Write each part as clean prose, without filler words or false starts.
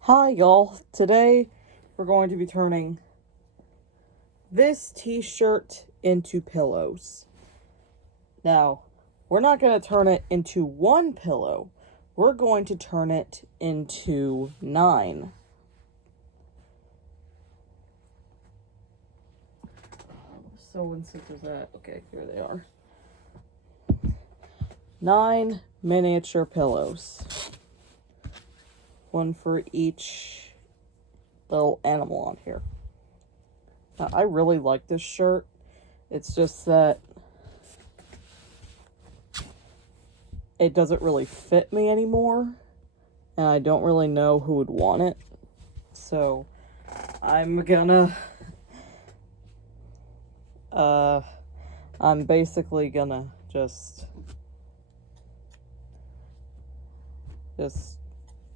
Hi y'all. Today we're going to be turning this t-shirt into pillows. Now, we're not going to turn it into one pillow. We're going to turn it into 9. So and scissors that. Okay, here they are. 9 miniature pillows. One for each little animal on here. Now, I really like this shirt. It's just that it doesn't really fit me anymore, and I don't really know who would want it. So I'm basically gonna just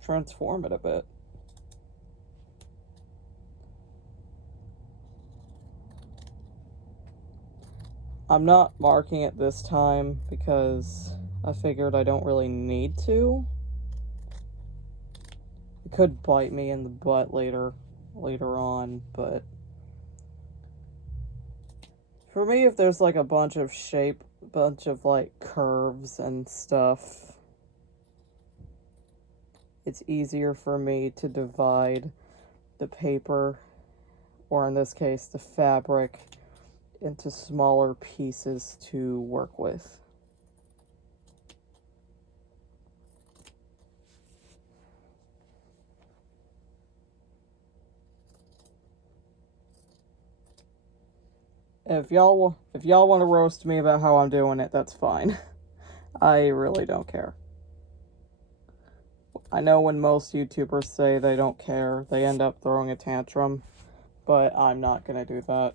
transform it a bit. I'm not marking it this time because I figured I don't really need to. It could bite me in the butt later on, but for me, if there's like a bunch of like curves and stuff, it's easier for me to divide the paper, or in this case, the fabric, into smaller pieces to work with. If y'all want to roast me about how I'm doing it, that's fine. I really don't care. I know when most YouTubers say they don't care, they end up throwing a tantrum, but I'm not gonna do that.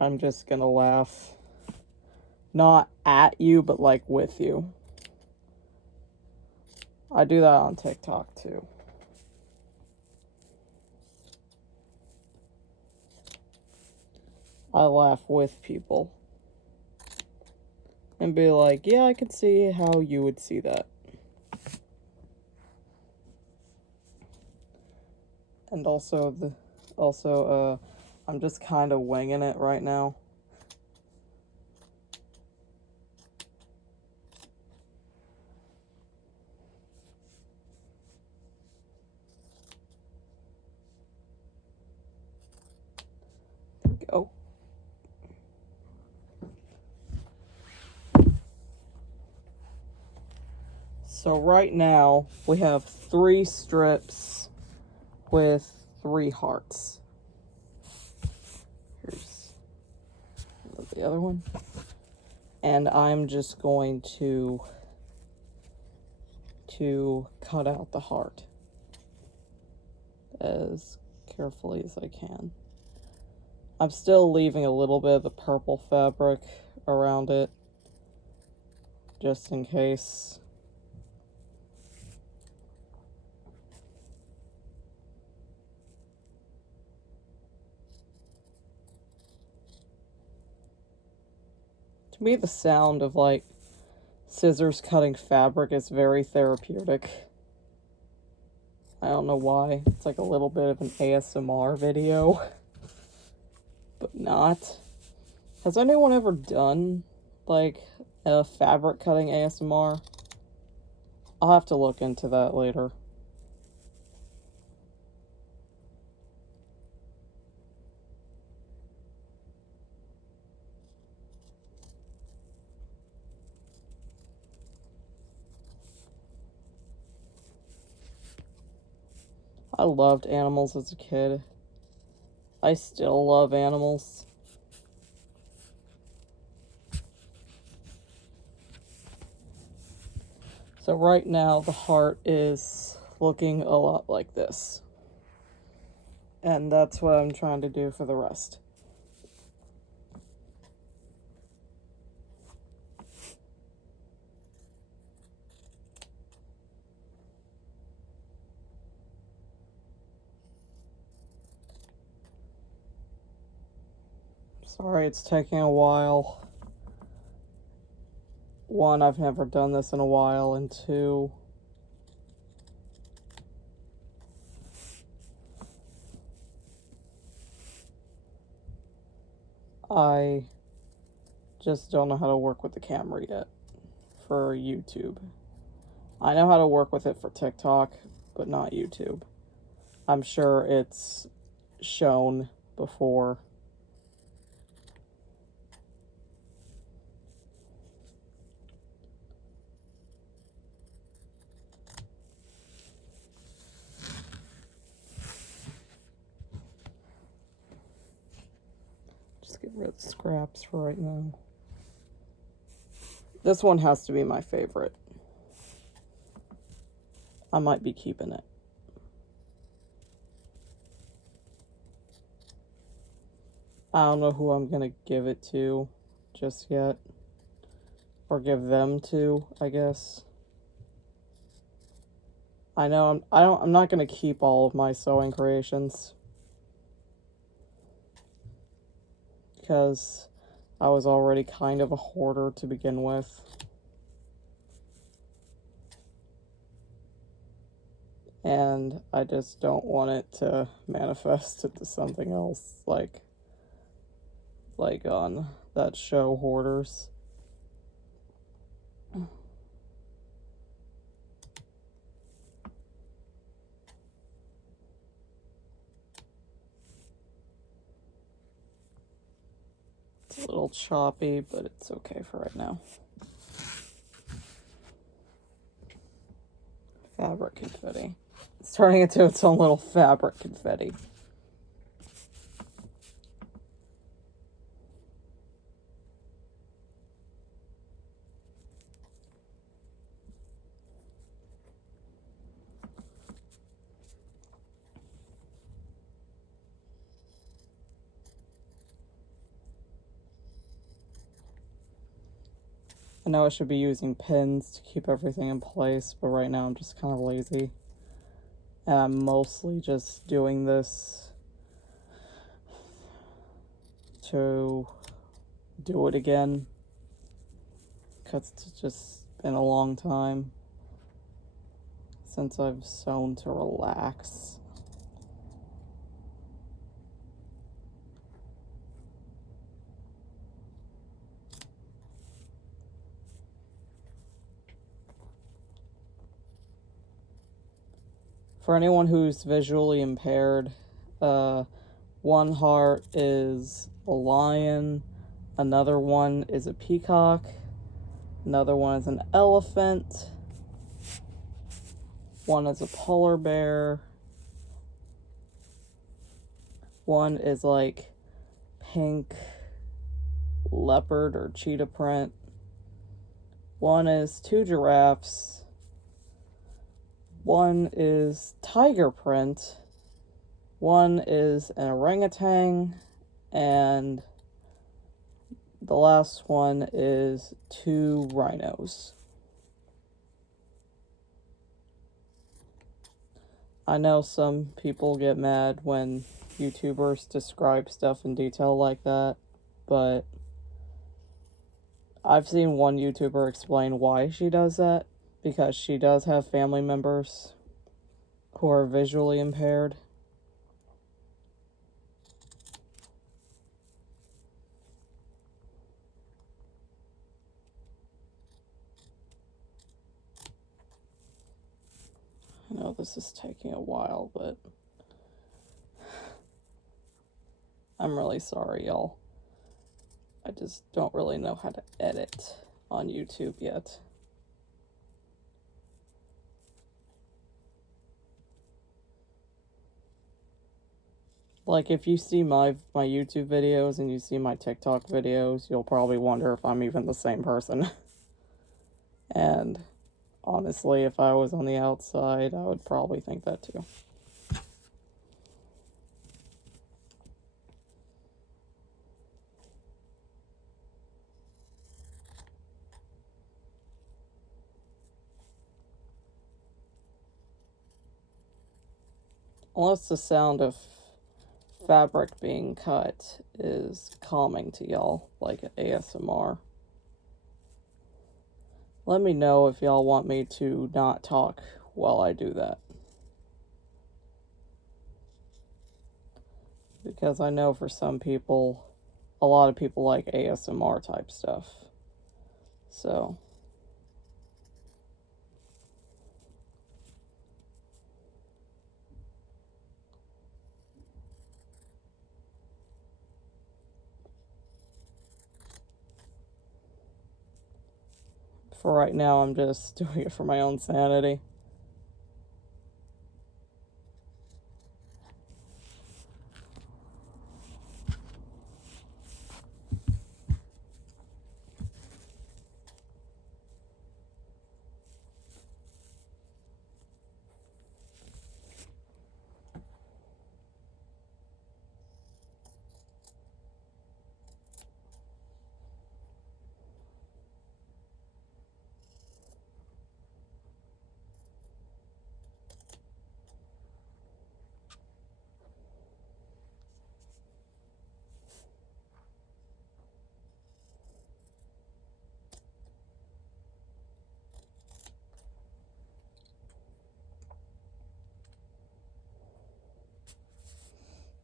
I'm just gonna laugh. Not at you, but like with you. I do that on TikTok too. I laugh with people. And be like, yeah, I can see how you would see that. And also, I'm just kind of winging it right now. There we go. So right now, we have 3 strips with 3 hearts. Here's the other one. And I'm just going to cut out the heart as carefully as I can. I'm still leaving a little bit of the purple fabric around it, just in case. To me, the sound of like scissors cutting fabric is very therapeutic. I don't know why. It's like a little bit of an ASMR video, but not. Has anyone ever done like a fabric cutting ASMR? I'll have to look into that later. I loved animals as a kid. I still love animals. So right now the heart is looking a lot like this. And that's what I'm trying to do for the rest. Sorry it's taking a while. 1, I've never done this in a while, and 2, I just don't know how to work with the camera yet for YouTube. I know how to work with it for TikTok, but not YouTube. I'm sure it's shown before. Just get rid of the scraps for right now. This one has to be my favorite. I might be keeping it. I don't know who I'm gonna give it to just yet. Or give them to, I guess. I know I'm not gonna keep all of my sewing creations. Because I was already kind of a hoarder to begin with. And I just don't want it to manifest into something else, like on that show Hoarders. It's a little choppy, but it's okay for right now. Fabric confetti. It's turning into its own little fabric confetti. I know I should be using pins to keep everything in place, but right now I'm just kind of lazy. And I'm mostly just doing this to do it again, because it's just been a long time since I've sewn to relax. For anyone who's visually impaired, one heart is a lion, another one is a peacock, another one is an elephant, one is a polar bear, one is like pink leopard or cheetah print, one is two giraffes, one is tiger print, one is an orangutan, and the last one is two rhinos. I know some people get mad when YouTubers describe stuff in detail like that, but I've seen one YouTuber explain why she does that, because she does have family members who are visually impaired. I know this is taking a while, but I'm really sorry, y'all. I just don't really know how to edit on YouTube yet. Like, if you see my YouTube videos and you see my TikTok videos, you'll probably wonder if I'm even the same person. And honestly, if I was on the outside, I would probably think that too. Unless the sound of fabric being cut is calming to y'all, like ASMR. Let me know if y'all want me to not talk while I do that. Because I know for some people, a lot of people like ASMR type stuff. So for right now, I'm just doing it for my own sanity.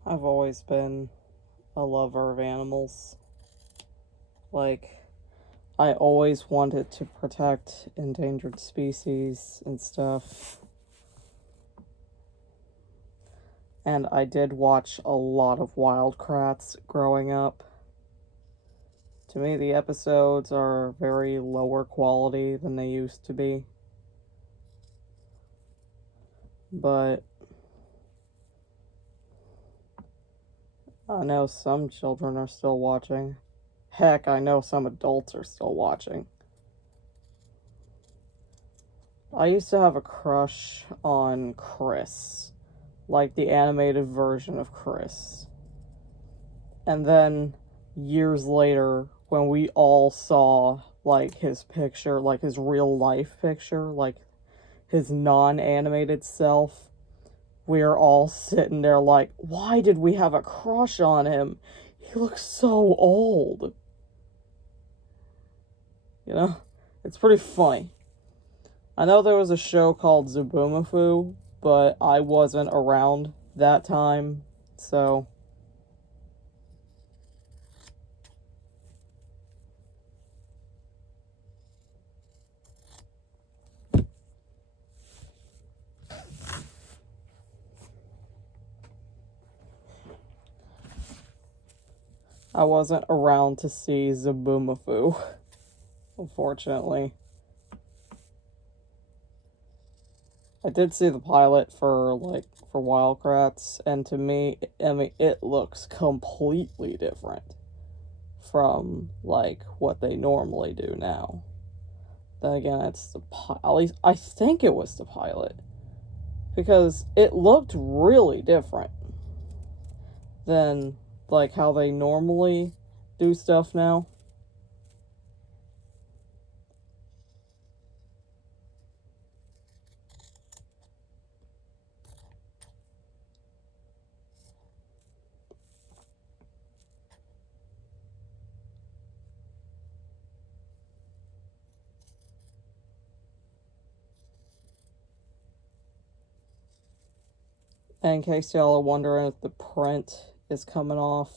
I've always been a lover of animals. Like, I always wanted to protect endangered species and stuff. And I did watch a lot of Wild Kratts growing up. To me, the episodes are very lower quality than they used to be. But I know some children are still watching. Heck, I know some adults are still watching. I used to have a crush on Chris, like the animated version of Chris. And then years later, when we all saw like his picture, like his real life picture, like his non-animated self, we're all sitting there like, why did we have a crush on him? He looks so old. You know? It's pretty funny. I know there was a show called Zaboomafoo, but I wasn't around that time, so I wasn't around to see Zaboomafoo, unfortunately. I did see the pilot for Wild Kratts, and to me, I mean, it looks completely different from like what they normally do now. Then again, it's at least I think it was the pilot, because it looked really different than like how they normally do stuff now. And in case y'all are wondering if the print is coming off,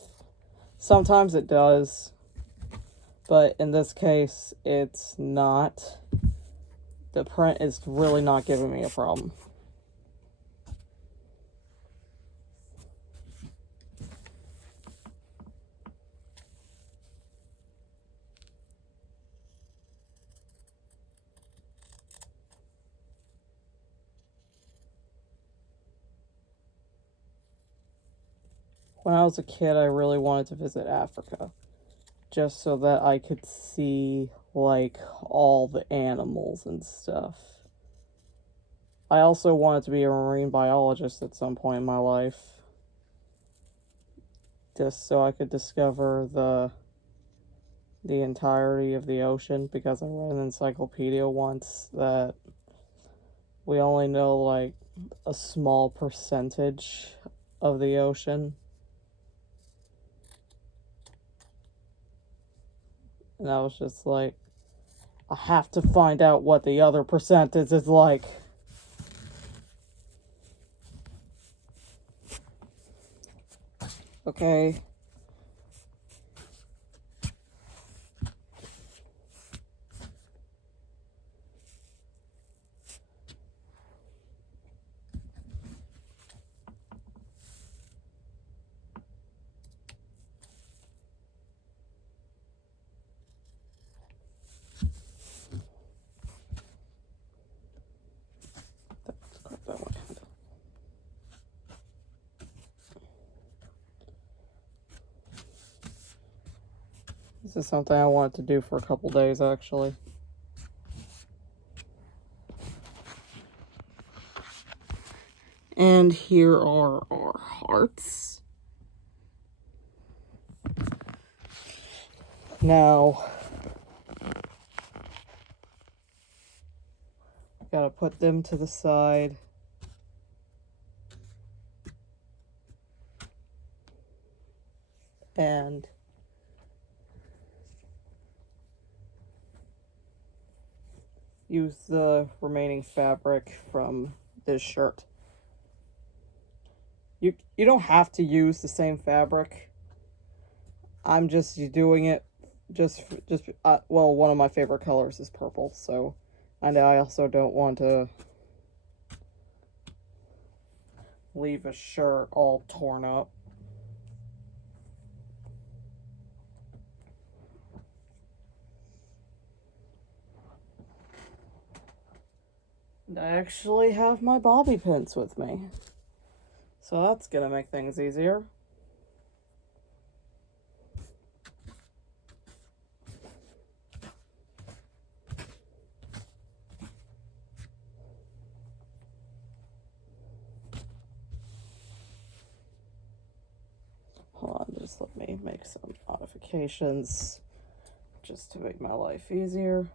sometimes it does, but in this case, it's not. The print is really not giving me a problem. When I was a kid, I really wanted to visit Africa, just so that I could see, like, all the animals and stuff. I also wanted to be a marine biologist at some point in my life, just so I could discover the entirety of the ocean, because I read an encyclopedia once that we only know, like, a small percentage of the ocean. And I was just like, I have to find out what the other percentage is like. Okay. This is something I wanted to do for a couple days, actually. And here are our hearts. Now, gotta put them to the side. And use the remaining fabric from this shirt. You don't have to use the same fabric. I'm just doing it well, one of my favorite colors is purple, so, and I also don't want to leave a shirt all torn up. And I actually have my bobby pins with me, so that's gonna make things easier. Hold on, just let me make some modifications just to make my life easier.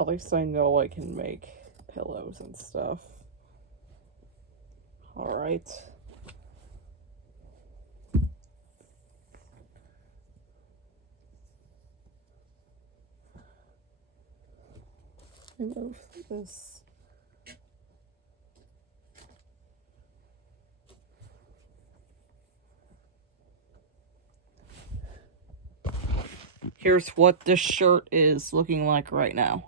At least I know I can make pillows and stuff. Alright. Remove this. Here's what this shirt is looking like right now.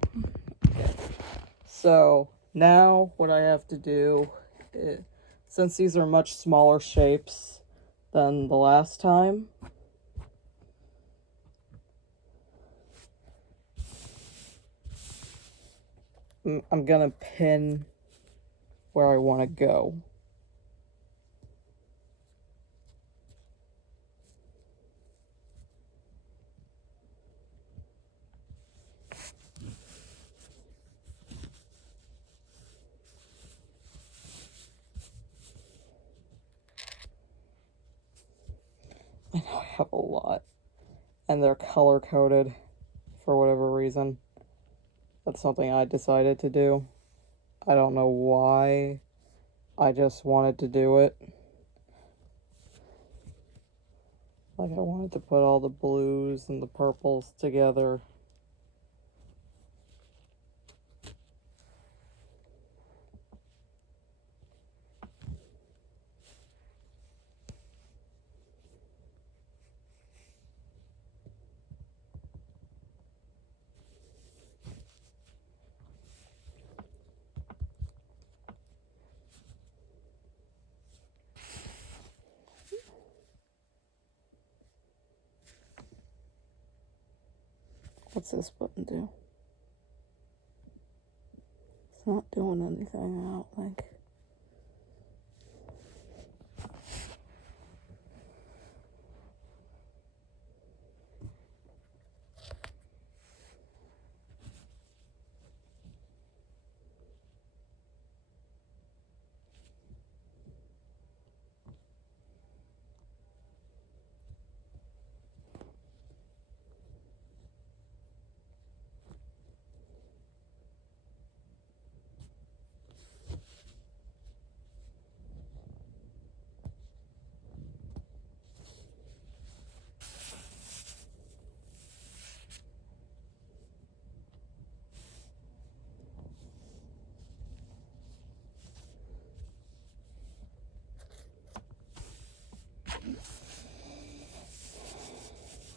So now what I have to do is, since these are much smaller shapes than the last time, I'm gonna pin where I want to go. I know I have a lot, and they're color coded for whatever reason. That's something I decided to do. I don't know why. I just wanted to do it. Like, I wanted to put all the blues and the purples together. What's this button do? It's not doing anything, I don't think.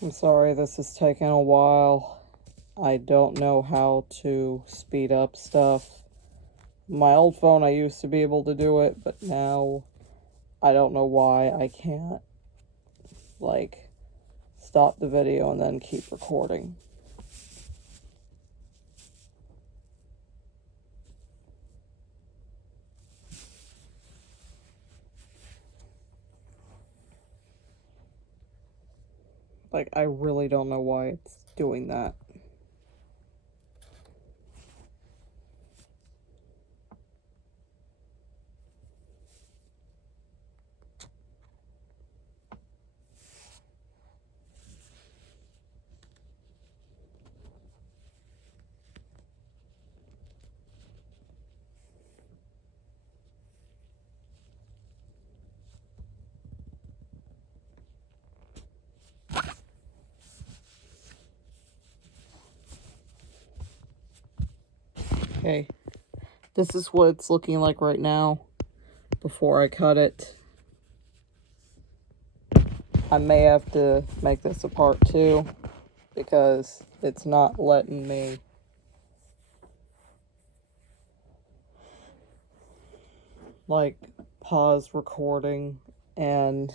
I'm sorry this is taking a while. I don't know how to speed up stuff. My old phone, I used to be able to do it, but now I don't know why I can't, like, stop the video and then keep recording. Like, I really don't know why it's doing that. Okay, this is what it's looking like right now before I cut it. I may have to make this a part 2 because it's not letting me like pause recording and